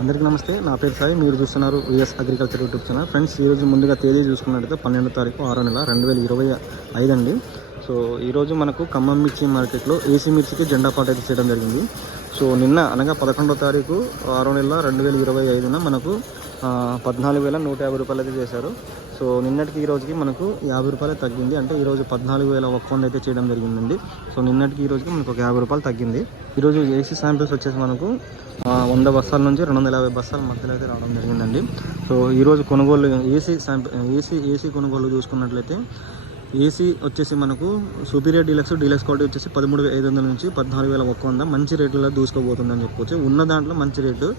అందరికీ నమస్తే. నా పేరు సాయి. మీరు చూస్తున్నారు VS agriculture YouTube channel. Friends ఈరోజు ముందుగా తేదీ చూసుకున్నట్టయితే పన్నెండో తారీఖు ఆరో నెల రెండు వేల ఇరవై ఐదు అండి. సో ఈరోజు మనకు ఖమ్మం మిర్చి మార్కెట్లో ఏసీ మిర్చికి జెండా పాట అయితే చేయడం జరిగింది. సో నిన్న అనగా పదకొండో తారీఖు ఆరో నెల రెండు వేల ఇరవై ఐదున మనకు పద్నాలుగు వేల నూట యాభై రూపాయలు అయితే చేశారు. సో నిన్నటికి ఈ రోజుకి మనకు యాభై రూపాయలు తగ్గింది. అంటే ఈరోజు పద్నాలుగు వేల ఒక్క వంద అయితే చేయడం జరిగిందండి. సో నిన్నటికి ఈ రోజుకి మనకు ఒక యాభై రూపాయలు తగ్గింది. ఈరోజు ఏసీ శాంపిల్స్ వచ్చేసి మనకు వంద బస్తాల నుంచి రెండు వందల యాభై బస్సాల మధ్యలో అయితే రావడం జరిగిందండి. సో ఈరోజు కొనుగోలు ఏసీ శాంపిల్ ఏసీ ఏసీ కొనుగోలు చూసుకున్నట్లయితే ఏసీ వచ్చేసి మనకు సుపీరియర్ డీలక్స్ డీలక్స్ క్వాలిటీ వచ్చేసి పదమూడు ఐదు వందల నుంచి పద్నాలుగు వేల ఒక్క వంద మంచి రేట్లలో దూసుకోబోతుందని చెప్పుకోవచ్చు ఉన్న దాంట్లో మంచి రేటు.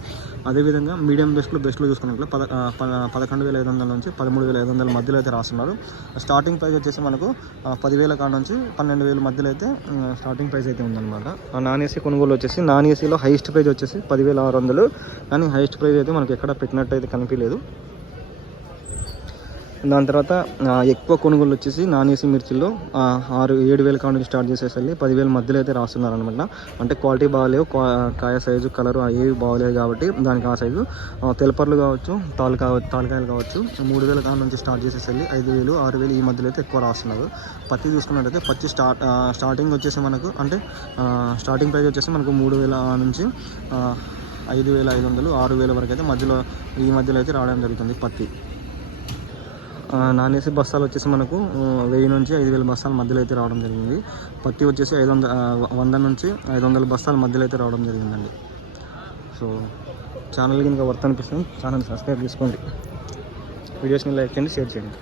అదేవిధంగా మీడియం బెస్ట్లో బెస్ట్లో చూసుకున్నట్లు పద ప- పదకొండు వేల ఐదు వందల నుంచి పదమూడు వేల ఐదు వందల మధ్యలో అయితే రాస్తున్నారు. స్టార్టింగ్ ప్రైస్ వచ్చేసి మనకు పదివేల కాడ నుంచి పన్నెండు వేల మధ్యలో అయితే స్టార్టింగ్ ప్రైస్ అయితే ఉందన్నమాట. ఆ నాన్ ఏసీ కొనుగోలు వచ్చేసి నాన్ ఏసీలో హైయెస్ట్ ప్రైస్ వచ్చేసి పదివేల ఆరు వందలు. కానీ హైయెస్ట్ ప్రైస్ అయితే మనకి ఎక్కడ పెట్టినట్టు అయితే కనిపించలేదు. దాని తర్వాత ఎక్కువ కొనుగోలు వచ్చేసి నాన్ ఏసీ మిర్చిలో ఆరు ఏడు వేల కాడ నుంచి స్టార్ట్ చేసేసరికి పదివేల మధ్యలో అయితే రాస్తున్నారు అనమాట అంటే క్వాలిటీ బాగాలేవు కాయ సైజు కలరు ఏవి బాగాలేవు కాబట్టి దానికి ఆ సైజు. తెలపర్లు కావచ్చు తాలు కావచ్చు తాలకాయలు కావచ్చు మూడు వేల కాడ నుంచి స్టార్ట్ చేసేసరికి ఐదు వేలు ఆరు వేలు ఈ మధ్యలో అయితే ఎక్కువ రాస్తున్నారు. పత్తి చూసుకున్నట్టయితే పత్తి స్టార్ట్ స్టార్టింగ్ వచ్చేసి మనకు అంటే స్టార్టింగ్ ప్రైస్ వచ్చేసి మనకు మూడు వేల నుంచి ఐదు వేల ఐదు వందలు ఆరు వేల వరకు అయితే మధ్యలో ఈ మధ్యలో అయితే రావడం జరుగుతుంది పత్తి. నాన్ ఏసీ బస్తాలు వచ్చేసి మనకు వెయ్యి నుంచి ఐదు వేల బస్తాల మధ్యలో అయితే రావడం జరిగింది. పత్తి వచ్చేసి ఐదు వందల వంద నుంచి ఐదు వందల బస్తాల మధ్యలో అయితే రావడం జరిగిందండి. సో ఛానల్ ఇంకా వర్త్ అనిపిస్తుంది. ఛానల్ సబ్స్క్రైబ్ చేసుకోండి. వీడియోస్ని లైక్ చేయండి షేర్ చేయండి.